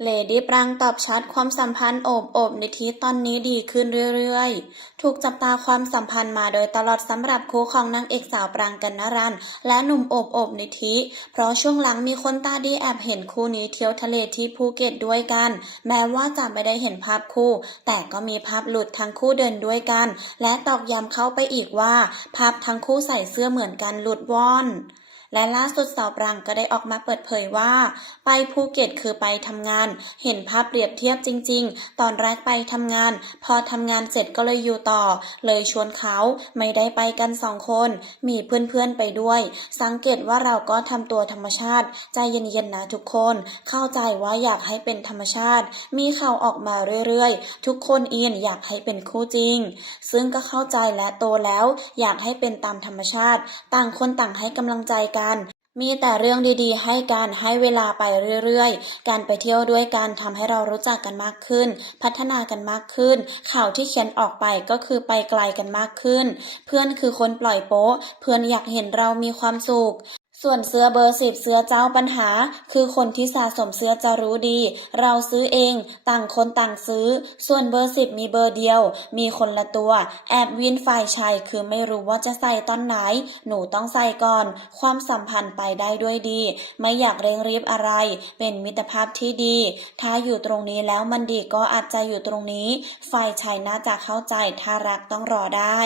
เลดี้ปรางตอบชัดความสัมพันธ์โอบโอบนิธิตอนนี้ดีขึ้นเรื่อยๆ ถูกจับตาความสัมพันธ์มาโดยตลอดสำหรับคู่ของนางเอกสาวปรางกันนรันและหนุ่มโอบโอบนิธิเพราะช่วงหลังมีคนตาดีแอบเห็นคู่นี้เที่ยวทะเลที่ภูเก็ตด้วยกัน แม้ว่าจะไม่ได้เห็นภาพคู่ แต่ก็มีภาพหลุดทั้งคู่เดินด้วยกัน และตอกย้ำเข้าไปอีกว่า ภาพทั้งคู่ใส่เสื้อเหมือนกันหลุดว่อน และล่าสุดสาวปรางก็ได้ออกมาเปิดเผยว่า ไปภูเก็ตคือไปทำงาน เห็นภาพเปรียบเทียบจริง ๆ ตอนแรกไปทำงาน พอทำงานเสร็จก็เลยอยู่ต่อ เลยชวนเขาไม่ได้ไปกันสองคน มีเพื่อนๆไปด้วย สังเกตว่าเราก็ทำตัวธรรมชาติ ใจเย็นๆนะทุกคน เข้าใจว่าอยากให้เป็นธรรมชาติ มีข่าวออกมาเรื่อยๆ ทุกคนอินอยากให้เป็นคู่จริง ซึ่งก็เข้าใจและโตแล้ว อยากให้เป็นตามธรรมชาติ ต่างคนต่างให้กำลังใจกันกัน มีแต่เรื่องดีๆ ให้การให้เวลาไปเรื่อยๆ การไปเที่ยวด้วยกันทำให้เรารู้จักกันมากขึ้น พัฒนากันมากขึ้น ข่าวที่เขียนออกไปก็คือไปไกลกันมากขึ้น เพื่อนคือคนปล่อยโป๊ะ เพื่อนอยากเห็นเรามีความสุข ส่วนเสื้อเบอร์สิบเสื้อเจ้าปัญหา คือคนที่สะสมเสื้อจะรู้ดี เราซื้อเองต่างคนต่างซื้อ ส่วนเบอร์สิบมีเบอร์เดียว มีคนละตัว แอบวินฝ่ายชายคือไม่รู้ว่าจะใส่ตอนไหน หนูต้องใส่ก่อน ความสัมพันธ์ไปได้ด้วยดี ไม่อยากเร่งรีบอะไร เป็นมิตรภาพที่ดี ถ้าอยู่ตรงนี้แล้วมันดีก็อาจจะอยู่ตรงนี้ ฝ่ายชายน่าจะเข้าใจถ้ารักต้องรอได้